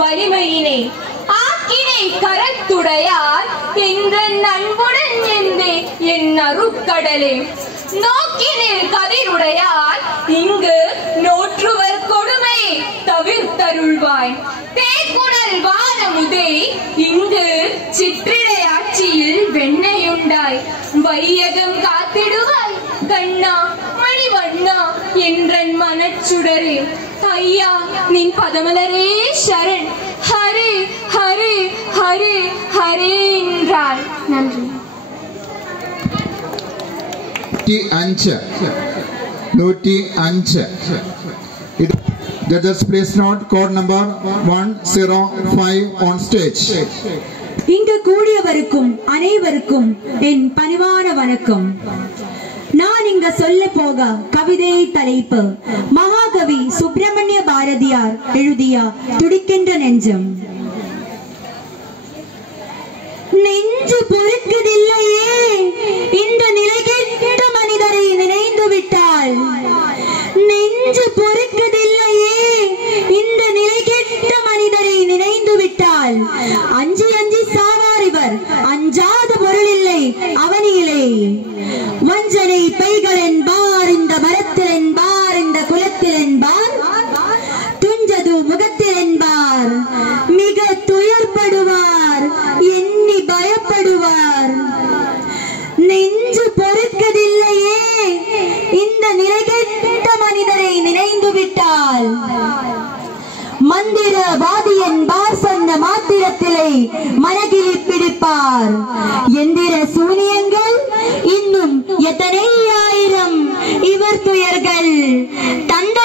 வலிமையினை ஆக்கினை கரத்துடையார் எங்கள் அன்புடன் எந்தே என் அருட்கடலே நோக்கினில் கதிருடையார் இங்கு நோற்றுவர் கொடுமை தவிர்த்தருள்வாய் தேக்குடல் வானமுதே இங்கு சிற்றிடை ஆட்சியில் வெண்ணையுண்டாய் வையகம் காத்திடுவாய் கண்ணா மணிவண்ணா என்றன் மனச்சுடரே ஐயா நின் பதமலரே சரண் ஹரே ஹரே ஹரே ஹரே என்றாள். நன்றி. 105 Judges please note code number 105 on stage. இங்கு கூடியவருக்கும் அனைவருக்கும் என் பணிவான வணக்கம். நான் இங்க சொல்ல போக கவிதை தலைப்பு மகாகவி சுப்பிரமணிய பாரதியார் எழுதிய துடிக்கின்ற நெஞ்சம். நெஞ்சு பொறுக்குதில்லையே இந்த நிலைகெட்ட மனிதரை நினைந்து விட்டால், நெஞ்சு பொறுக்குதில்லையே இந்த நிலைகெட்ட மனிதரை நினைந்து விட்டால், அஞ்சி அஞ்சி சாவார் இவர் அஞ்சாத பொருள் இல்லை அவனியிலே. வஞ்சனை பைகள் என்பார் இந்த மரத்தில் என்பார் இந்த குலத்தில் என்பார் துஞ்சது முகத்தில் என்பார் மிக துயர்படுவார் எண்ணி பயப்படுவார். நெஞ்சு பொறுக்கதில்லையே இந்த நிலைகெட்ட மனிதரை நினைந்து விட்டால், மந்திரவாதி என்பார் சொன்ன மாத்திரத்திலே மனகிழி பிடிப்பார். எந்திர சூனியங்கள் இன்னும் எத்தனை ஆயிரம் இவர் துயர்கள் தந்த